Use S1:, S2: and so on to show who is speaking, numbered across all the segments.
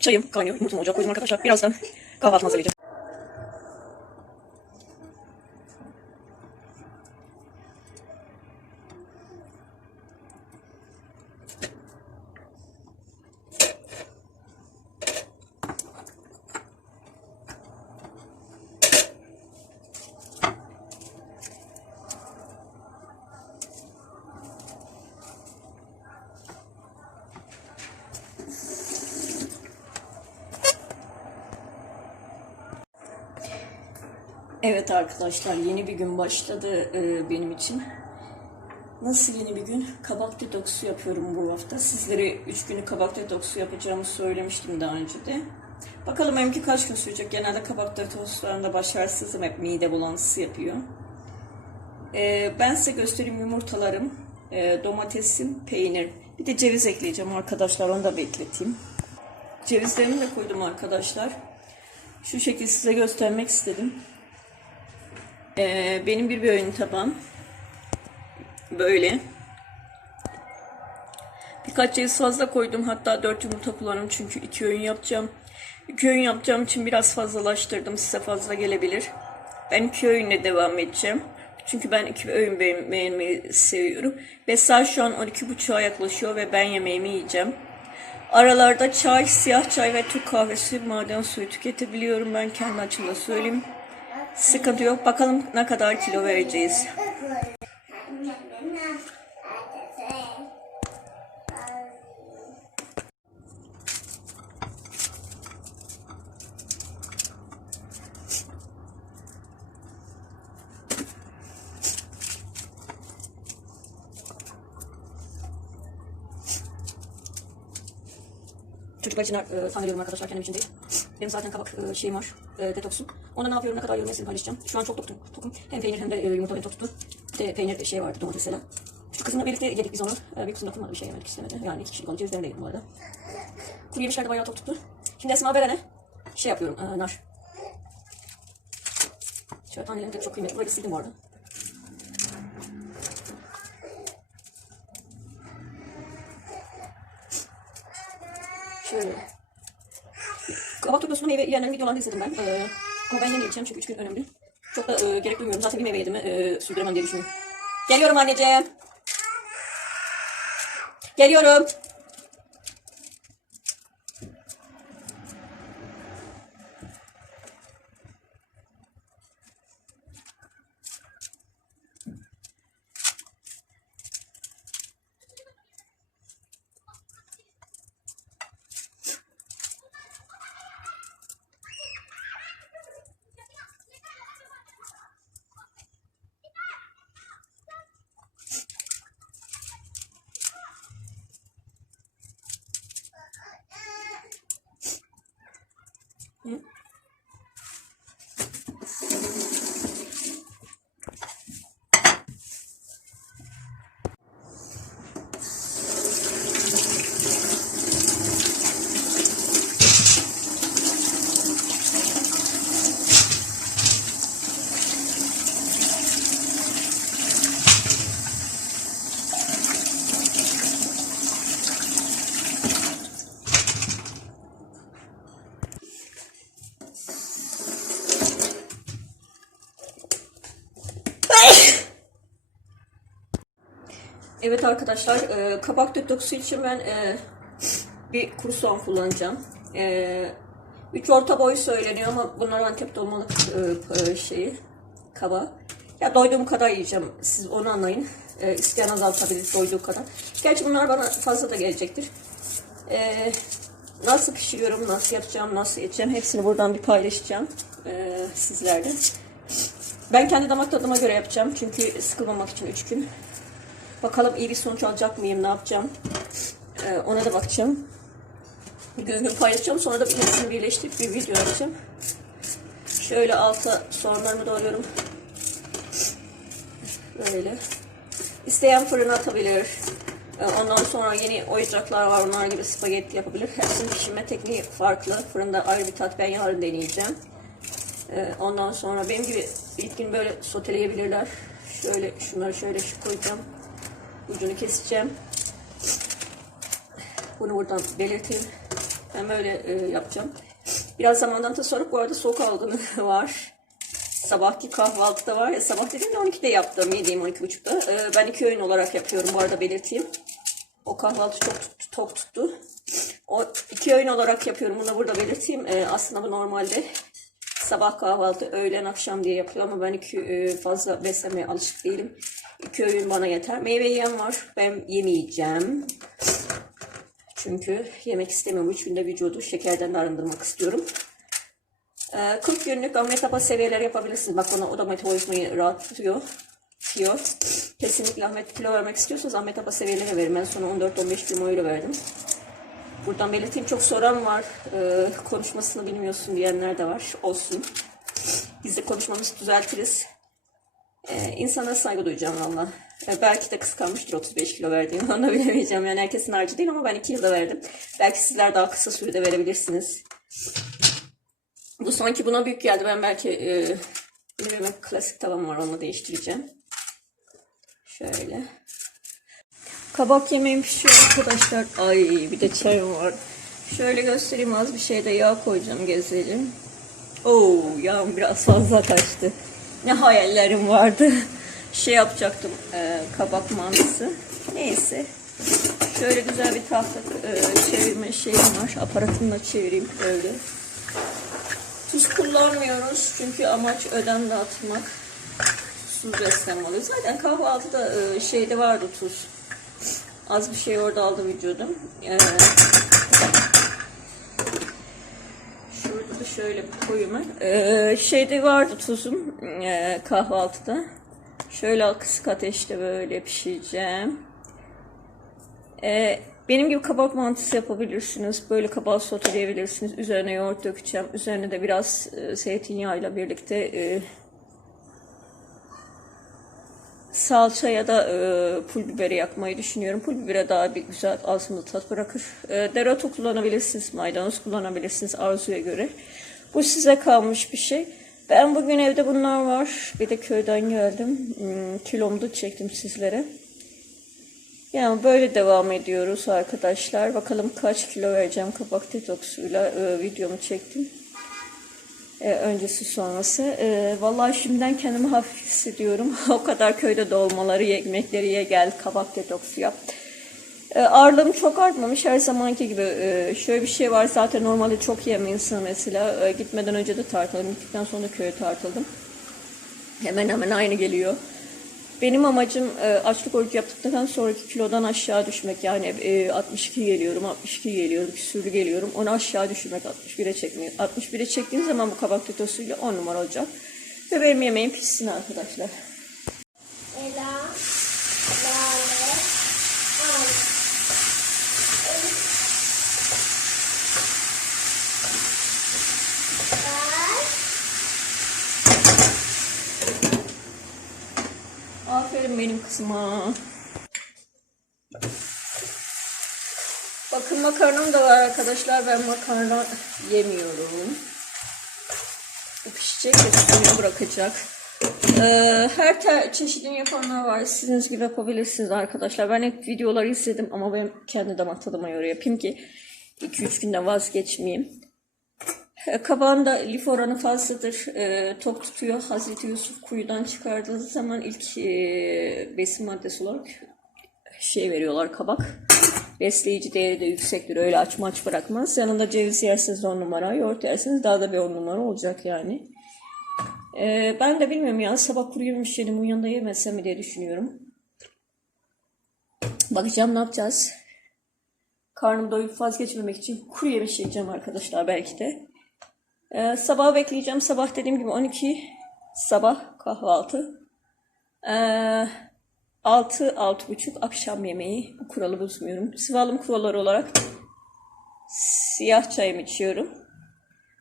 S1: çayım kaynıyor. Yumurtam olacak koydum arkadaşlar. Birazdan kahvaltı hazırlayacağım. Evet arkadaşlar yeni bir gün başladı e, benim için. Nasıl yeni bir gün? Kabak detoksu yapıyorum bu hafta. Sizlere 3 günü kabak detoksu yapacağımı söylemiştim daha önce de. Bakalım benimki kaç gün sürecek. Genelde kabak detokslarında başarısızım. Hep mide bulantısı yapıyor. E, ben size göstereyim yumurtalarım, e, domatesim, peynir. Bir de ceviz ekleyeceğim arkadaşlar. Onu da bekleteyim. Cevizlerimi de koydum arkadaşlar. Şu şekilde size göstermek istedim. Ee, benim bir öğün tabağım. Böyle. Birkaç ceviz fazla koydum. Hatta 4 yumurta kullandım çünkü 2 öğün yapacağım. 2 öğün yapacağım için biraz fazlalaştırdım. Size fazla gelebilir. Ben 2 öğünle devam edeceğim. Çünkü ben 2 öğün beğen- beğenmeyi seviyorum. Ve saat şu an 12.30'a yaklaşıyor ve ben yemeğimi yiyeceğim. Aralarda çay, siyah çay ve Türk kahvesi, maden suyu tüketebiliyorum. Ben kendi açımda söyleyeyim. Sıkıntı yok. Bakalım ne kadar kilo vereceğiz. Çocuklar için e, tanıyorum arkadaşlar kendim için değil. Benim zaten kabak e, şeyim var, e, detoksum. Onda ne yapıyorum, ne kadar yiyorum hepsini paylaşacağım. Şu an çok tokum, tokum. Hem peynir hem de e, yumurta detokstu. Bir de peynir şey vardı, domates falan. Küçük kızımla birlikte yedik biz onu. E, bir kızım dokunmadı bir şey yemedik istemedi. Yani iki kişilik de yedim bu arada. Kuru yemişler de bayağı tok tuttu. Şimdi Esma verene şey yapıyorum, e, nar. Şöyle tanelerim de çok kıymetli. Burayı sildim bu arada. Şöyle. Kabak turpasını meyve yiyenlerin videolarını izledim ben. Ee, ama ben yemeyeceğim çünkü üç gün önemli. Çok da e, gerek duymuyorum. Zaten bir meyve yediğimi e, sürdüremem diye düşünüyorum. Geliyorum anneciğim. Geliyorum. 嗯。Evet arkadaşlar, e, kabak detoksu için ben e, bir kuru soğan kullanacağım. E, üç orta boy söyleniyor ama bunlar Antep dolmalık e, şeyi, kaba. Ya doyduğum kadar yiyeceğim, siz onu anlayın. E, isteyen azaltabilir doyduğu kadar. Gerçi bunlar bana fazla da gelecektir. E, nasıl pişiriyorum, nasıl yapacağım, nasıl edeceğim hepsini buradan bir paylaşacağım e, sizlerle. Ben kendi damak tadıma göre yapacağım çünkü sıkılmamak için 3 gün. Bakalım iyi bir sonuç alacak mıyım, ne yapacağım. Ee, ona da bakacağım. Gün gün paylaşacağım. Sonra da hepsini birleştirip bir video yapacağım. Şöyle alta soğanlarımı doğruyorum. Böyle. İsteyen fırına atabilir. Ee, Ondan sonra yeni oyuncaklar var. Onlar gibi spagetti yapabilir. Hepsinin pişirme tekniği farklı. Fırında ayrı bir tat. Ben yarın deneyeceğim. Ee, Ondan sonra benim gibi ilk gün böyle soteleyebilirler. Şöyle şunları şöyle şu koyacağım. Ucunu keseceğim. Bunu buradan belirteyim. Ben böyle e, yapacağım. Biraz zamandan tasarruf bu arada soğuk algını var. Sabahki kahvaltıda var ya sabah dediğimde 12'de yaptım. Yediğim 12.30'da. Ee, ben iki öğün olarak yapıyorum bu arada belirteyim. O kahvaltı çok tuttu, tok tuttu. O iki öğün olarak yapıyorum. Bunu da burada belirteyim. Ee, aslında bu normalde sabah kahvaltı, öğlen, akşam diye yapıyor ama ben iki e, fazla beslemeye alışık değilim. İki öğün bana yeter. Meyve yiyen var. Ben yemeyeceğim. Çünkü yemek istemiyorum. Üç günde vücudu şekerden de arındırmak istiyorum. Ee, 40 günlük metaba seviyeler yapabilirsiniz. Bak ona o da metabolizmayı rahatlatıyor. Diyor. Kesinlikle Ahmet kilo vermek istiyorsanız Ahmet Aba seviyelerine verin. Ben sonra 14-15 kilo verdim. Buradan belirteyim çok soran var. Ee, konuşmasını bilmiyorsun diyenler de var. Olsun. Biz de konuşmamızı düzeltiriz. Ee, insana saygı duyacağım valla. Ee, belki de kıskanmıştır 35 kilo verdiğimi. Onu da bilemeyeceğim. Yani herkesin harcı değil ama ben 2 yılda verdim. Belki sizler daha kısa sürede verebilirsiniz. Bu sanki buna büyük geldi. Ben belki e, klasik tavam var. Onu değiştireceğim. Şöyle. Kabak yemeğim pişiyor arkadaşlar. Ay bir de çayım var. Şöyle göstereyim az bir şey de yağ koyacağım gezelim. Oo yağım biraz fazla kaçtı. Ne hayallerim vardı. Şey yapacaktım e, kabak mantısı. Neyse. Şöyle güzel bir tahta e, çevirme şeyim var. Aparatımla çevireyim böyle. Tuz kullanmıyoruz çünkü amaç ödem dağıtmak. Tuzsuz beslenme oluyor. Zaten kahvaltıda e, şeyde vardı tuz. Az bir şey orada aldı vücudum. Ee, şurada da şöyle koyayım ben. Ee, şeyde vardı tuzum ee, kahvaltıda. Şöyle kısık ateşte böyle pişireceğim. Ee, benim gibi kabak mantısı yapabilirsiniz. Böyle kabak soteleyebilirsiniz. Üzerine yoğurt dökeceğim. Üzerine de biraz e, zeytinyağıyla birlikte e, salça ya da e, pul biberi yakmayı düşünüyorum. Pul bibere daha bir güzel ağzımda tat bırakır. E, dereotu kullanabilirsiniz, maydanoz kullanabilirsiniz arzuya göre. Bu size kalmış bir şey. Ben bugün evde bunlar var. Bir de köyden geldim. Hmm, kilomu da çektim sizlere. Yani böyle devam ediyoruz arkadaşlar. Bakalım kaç kilo vereceğim kabak detoksuyla e, videomu çektim. E, öncesi sonrası. E, vallahi şimdiden kendimi hafif hissediyorum. o kadar köyde dolmaları, ye, ekmekleri ye gel, kabak detoksu yap. E, ağırlığım çok artmamış her zamanki gibi. E, şöyle bir şey var zaten normalde çok yiyem insan mesela. E, gitmeden önce de tartıldım. Gittikten sonra da köye tartıldım. Hemen hemen aynı geliyor. Benim amacım e, açlık orucu yaptıktan sonraki kilodan aşağı düşmek. Yani e, 62 geliyorum, 62 geliyorum, küsürlü geliyorum. Onu aşağı düşürmek, 61'e çekmek. 61'e çektiğim zaman bu kabak tetosuyla 10 numara olacak. Ve benim yemeğim pişsin arkadaşlar. Aferin benim kızıma. Bakın makarnam da var arkadaşlar. Ben makarna yemiyorum. Bu pişecek ve bırakacak. Ee, her ter- çeşidini yapanlar var. Siziniz gibi yapabilirsiniz arkadaşlar. Ben hep videoları izledim ama ben kendi damak tadıma göre yapayım ki 2-3 günde vazgeçmeyeyim. E, Kabağında lif oranı fazladır. E, tok tutuyor. Hazreti Yusuf kuyudan çıkardığı zaman ilk e, besin maddesi olarak şey veriyorlar kabak. Besleyici değeri de yüksektir. Öyle aç maç bırakmaz. Yanında ceviz yerseniz 10 numara. Yoğurt yerseniz daha da bir 10 numara olacak yani. E, ben de bilmiyorum ya sabah kuru yemiş yedim. Bunun yanında yemesem mi diye düşünüyorum. Bakacağım ne yapacağız. Karnım doyup vazgeçmemek için kuru yemiş yiyeceğim arkadaşlar belki de. Ee, sabah bekleyeceğim. Sabah dediğim gibi 12 sabah kahvaltı. Ee, 6 6.30 akşam yemeği. Bu kuralı bozmuyorum. Sıvalım kuralları olarak siyah çayımı içiyorum.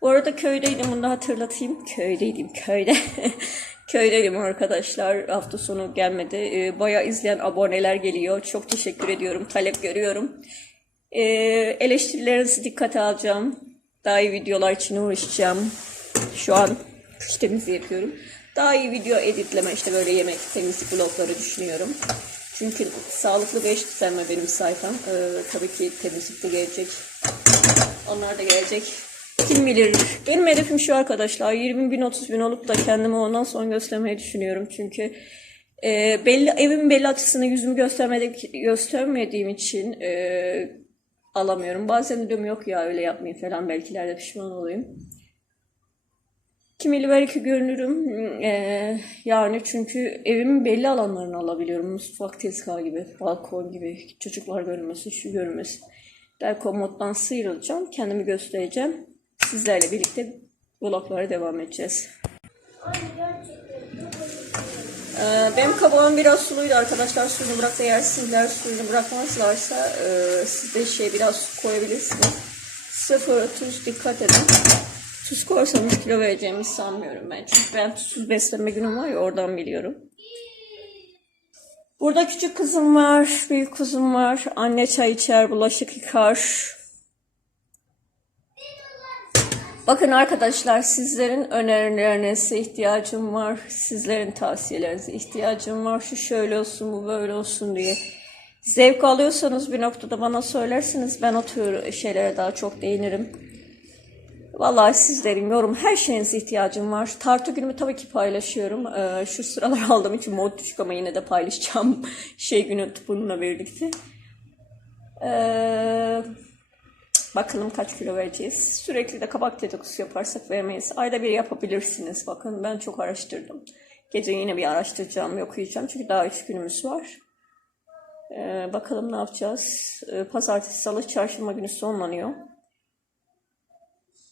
S1: Bu arada köydeydim bunu da hatırlatayım. Köydeydim köyde. Köydeydim arkadaşlar. Hafta sonu gelmedi. Ee, bayağı izleyen aboneler geliyor. Çok teşekkür ediyorum. Talep görüyorum. Ee, eleştirilerinizi dikkate alacağım. Daha iyi videolar için uğraşacağım. Şu an kış temizliği yapıyorum. Daha iyi video editleme işte böyle yemek temizlik vlogları düşünüyorum. Çünkü sağlıklı beş düzenme benim sayfam. Ee, tabii ki temizlik de gelecek. Onlar da gelecek. Kim bilir. Benim hedefim şu arkadaşlar. 20 bin 30 bin olup da kendimi ondan sonra göstermeyi düşünüyorum. Çünkü e, belli evimin belli açısını yüzümü göstermedi, göstermediğim için e, alamıyorum. Bazen diyorum yok ya öyle yapmayayım falan belki ileride pişman olayım. Kimiyle belki görünürüm. Ee, yani çünkü evimin belli alanlarını alabiliyorum. Mutfak tezgahı gibi, balkon gibi. Çocuklar görünmesin, şu görünmesin. Der moddan sıyrılacağım. Kendimi göstereceğim. Sizlerle birlikte vloglara devam edeceğiz.
S2: Anne gerçekten.
S1: Ee, benim kabağım biraz suluydu arkadaşlar. Suyunu bırak da yersizler. Suyunu bırakmazlarsa e, siz de şey biraz su koyabilirsiniz. Sıfır tuz dikkat edin. Tuz koyarsanız kilo vereceğimi sanmıyorum ben. Çünkü ben tuzsuz beslenme günüm var ya oradan biliyorum. Burada küçük kızım var, büyük kızım var. Anne çay içer, bulaşık yıkar. Bakın arkadaşlar sizlerin önerilerinize ihtiyacım var. Sizlerin tavsiyelerinize ihtiyacım var. Şu şöyle olsun bu böyle olsun diye. Zevk alıyorsanız bir noktada bana söylersiniz. Ben o tür şeylere daha çok değinirim. Vallahi sizlerin yorum her şeyinize ihtiyacım var. Tartı günümü tabii ki paylaşıyorum. Ee, şu sıralar aldığım için mod düşük ama yine de paylaşacağım. Şey günü bununla birlikte. Ee, Bakalım kaç kilo vereceğiz. Sürekli de kabak detoksu yaparsak vermeyiz. Ayda bir yapabilirsiniz. Bakın ben çok araştırdım. Gece yine bir araştıracağım, okuyacağım. Çünkü daha üç günümüz var. Ee, bakalım ne yapacağız. Ee, pazartesi, salı, çarşamba günü sonlanıyor.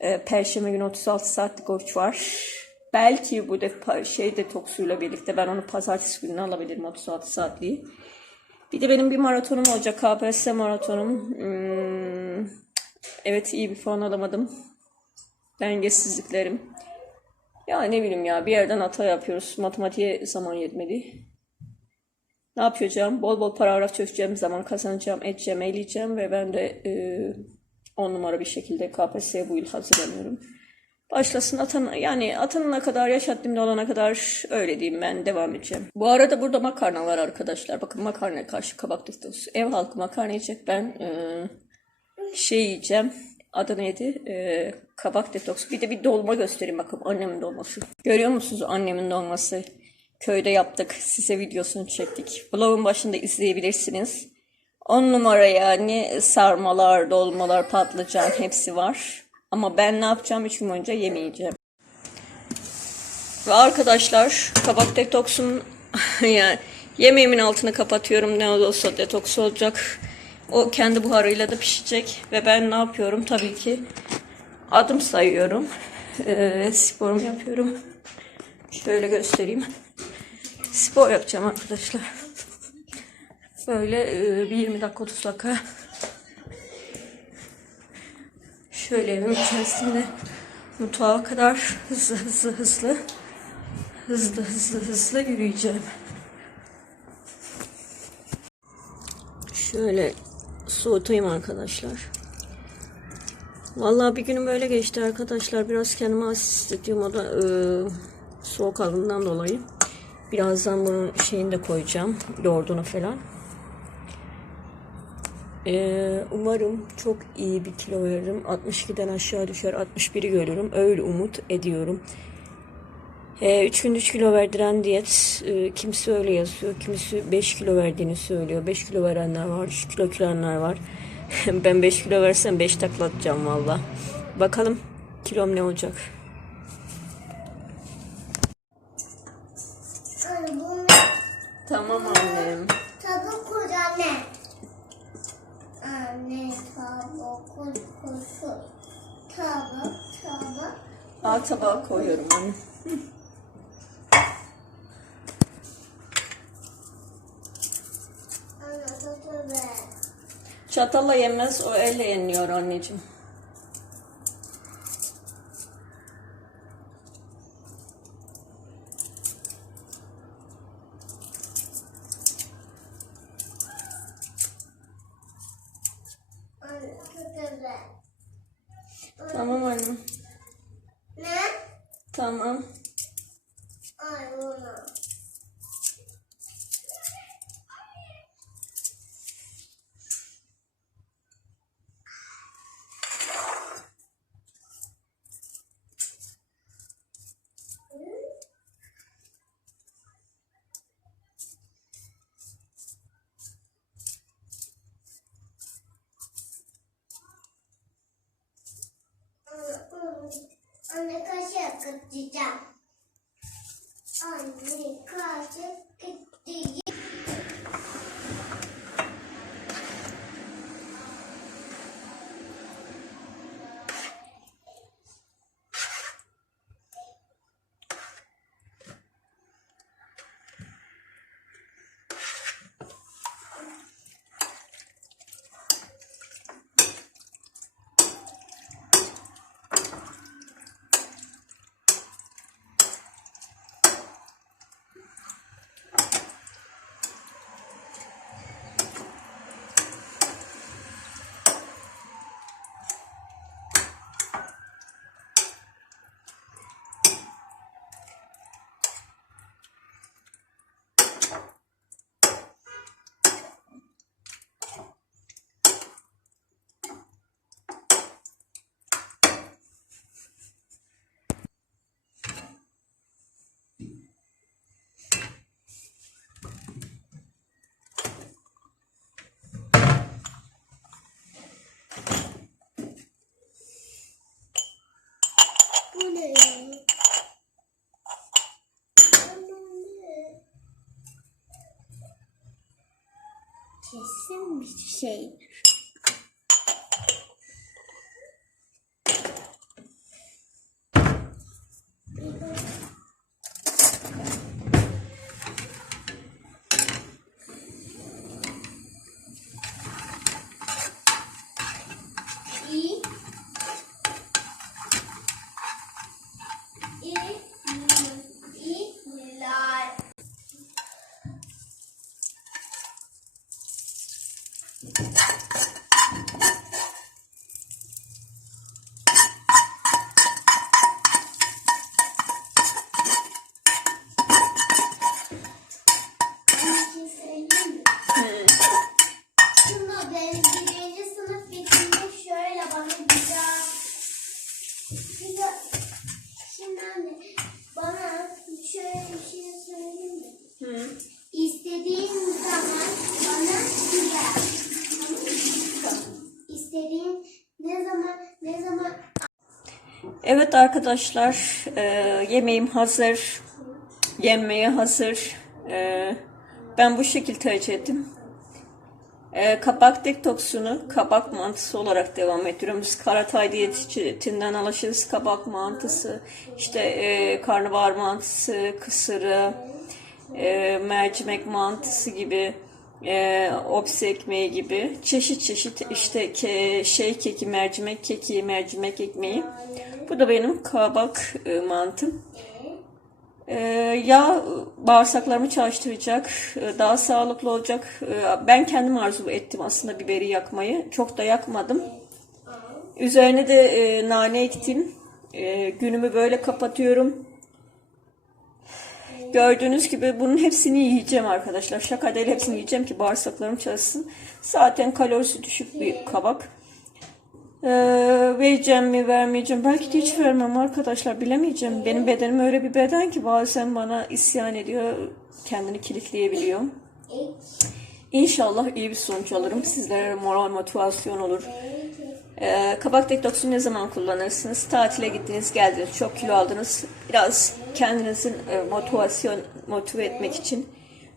S1: Ee, Perşembe günü 36 saatlik oruç var. Belki bu defa şey detoksuyla birlikte ben onu pazartesi gününe alabilirim 36 saatliği. Bir de benim bir maratonum olacak. KPSS maratonum. Hmm, evet iyi bir puan alamadım. Dengesizliklerim. Ya ne bileyim ya bir yerden hata yapıyoruz. Matematiğe zaman yetmedi. Ne yapacağım? Bol bol paragraf çözeceğim, zaman kazanacağım, edeceğim, eğleyeceğim ve ben de 10 numara bir şekilde KPSS'ye bu yıl hazırlanıyorum. Başlasın atan yani atanana kadar yaş haddimde olana kadar öyle diyeyim ben devam edeceğim. Bu arada burada makarna var arkadaşlar. Bakın makarna karşı kabak tıftısı. Ev halkı makarna yiyecek. Ben e, şey yiyeceğim. Adı neydi? E, kabak detoks. Bir de bir dolma göstereyim bakın annemin dolması. Görüyor musunuz annemin dolması? Köyde yaptık. Size videosunu çektik. Vlogun başında izleyebilirsiniz. 10 numara yani sarmalar, dolmalar, patlıcan hepsi var. Ama ben ne yapacağım 3 gün boyunca yemeyeceğim. Ve arkadaşlar kabak detoksun yani yemeğimin altını kapatıyorum. Ne olursa detoks olacak. O kendi buharıyla da pişecek. Ve ben ne yapıyorum? Tabii ki adım sayıyorum. Ee, sporumu yapıyorum. Şöyle göstereyim. Spor yapacağım arkadaşlar. Böyle e, bir 20 dakika 30 dakika şöyle evin içerisinde mutfağa kadar hızlı hızlı hızlı hızlı hızlı hızlı yürüyeceğim. Şöyle soğutayım arkadaşlar. Vallahi bir günüm böyle geçti arkadaşlar. Biraz kendime hassiz hissediyorum. O da e, soğuk algından dolayı. Birazdan bunun şeyini de koyacağım. Yoğurdunu falan. Ee, umarım çok iyi bir kilo veririm. 62'den aşağı düşer. 61'i görürüm. Öyle umut ediyorum. Ee, 3 gün 3 kilo verdiren diyet. e, kimisi öyle yazıyor. Kimisi 5 kilo verdiğini söylüyor. 5 kilo verenler var. 3 kilo kilolar var. ben 5 kilo versem 5 takla atacağım valla. Bakalım kilom ne olacak. Tamam annem.
S2: tadı koy anne. Anne koy koy koy. Tadı tadı.
S1: Al tabağa koyuyorum. Anne
S2: tadı ver.
S1: Çatalla yemez o elle yeniliyor anneciğim.
S2: 个鸡架 Kesin bir şey. İyi. İyi. İyiler. Bir şey söyleyeyim mi? Şunu ben birinci sınıf bitirmek şöyle bana güzel. Güzel. Şimdi anne bana şöyle bir şey söyleyeyim mi?
S1: Hı.
S2: İstediğin zaman bana güzel. İstediğin ne zaman ne zaman
S1: Evet arkadaşlar, e, yemeğim hazır, yenmeye hazır. E, ben bu şekilde tercih ettim. E, kabak detoksunu kabak mantısı olarak devam ettiriyorum. Biz Karatay diyetinden alışırız kabak mantısı, işte e, karnabahar mantısı, kısırı, e, mercimek mantısı gibi, e, ops ekmeği gibi çeşit çeşit işte ke, şey keki, mercimek keki, mercimek ekmeği. Bu da benim kabak e, mantım. E, yağ bağırsaklarımı çalıştıracak, e, daha sağlıklı olacak. E, ben kendim arzu ettim aslında biberi yakmayı. Çok da yakmadım. Üzerine de e, nane ektim. E, günümü böyle kapatıyorum. Gördüğünüz gibi bunun hepsini yiyeceğim arkadaşlar. Şaka değil hepsini yiyeceğim ki bağırsaklarım çalışsın. Zaten kalorisi düşük bir kabak. Ee, vereceğim mi vermeyeceğim. Belki de hiç vermem arkadaşlar bilemeyeceğim. Benim bedenim öyle bir beden ki bazen bana isyan ediyor. Kendini kilitleyebiliyor. İnşallah iyi bir sonuç alırım. Sizlere moral motivasyon olur. Ee, kabak detoksunu ne zaman kullanırsınız? Tatile gittiniz, geldiniz, çok kilo aldınız. Biraz kendinizin e, motivasyon motive etmek için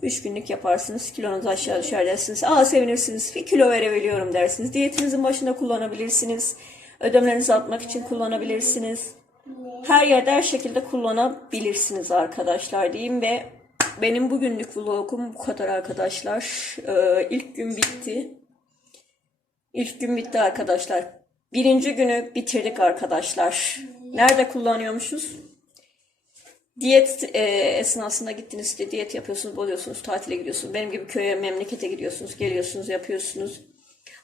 S1: 3 günlük yaparsınız. Kilonuzu aşağı düşer dersiniz. Aa sevinirsiniz. Bir kilo verebiliyorum dersiniz. Diyetinizin başında kullanabilirsiniz. Ödemlerinizi atmak için kullanabilirsiniz. Her yerde her şekilde kullanabilirsiniz arkadaşlar diyeyim ve benim bugünlük vlogum bu kadar arkadaşlar. Ee, ilk gün bitti. İlk gün bitti arkadaşlar. Birinci günü bitirdik arkadaşlar. Nerede kullanıyormuşuz? Diyet e, esnasında gittiniz işte diyet yapıyorsunuz, bozuyorsunuz, tatile gidiyorsunuz. Benim gibi köye, memlekete gidiyorsunuz, geliyorsunuz, yapıyorsunuz.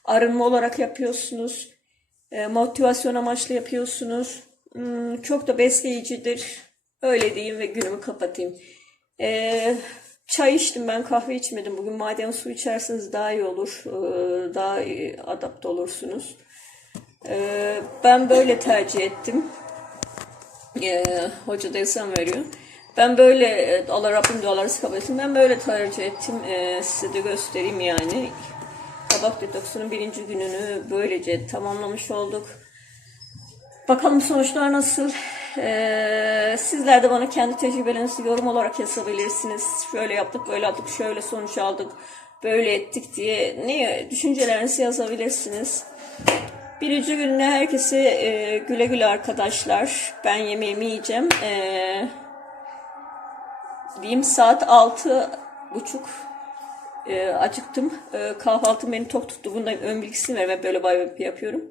S1: Arınma olarak yapıyorsunuz. E, motivasyon amaçlı yapıyorsunuz. Hmm, çok da besleyicidir. Öyle diyeyim ve günümü kapatayım. E, çay içtim ben kahve içmedim. Bugün maden su içerseniz daha iyi olur. E, daha iyi adapte olursunuz. E, ben böyle tercih ettim. E, hoca da veriyor. Ben böyle e, Allah Rabbim dualarınızı kabul etsin. Ben böyle tercih ettim. E, size de göstereyim yani. Kabak detoksunun birinci gününü böylece tamamlamış olduk. Bakalım sonuçlar nasıl? Ee, sizler de bana kendi tecrübelerinizi yorum olarak yazabilirsiniz. Şöyle yaptık, böyle yaptık, şöyle sonuç aldık, böyle ettik diye ne düşüncelerinizi yazabilirsiniz. Birinci gününe herkese e, güle güle arkadaşlar. Ben yemeğimi yiyeceğim. Ee, diyeyim saat altı buçuk. Ee, acıktım. Ee, kahvaltım beni tok tuttu. Bundan ön bilgisini vermem. Böyle bay yapıyorum.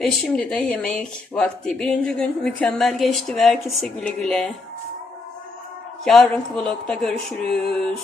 S1: Ve şimdi de yemek vakti. Birinci gün mükemmel geçti ve herkese güle güle. Yarınki vlogda görüşürüz.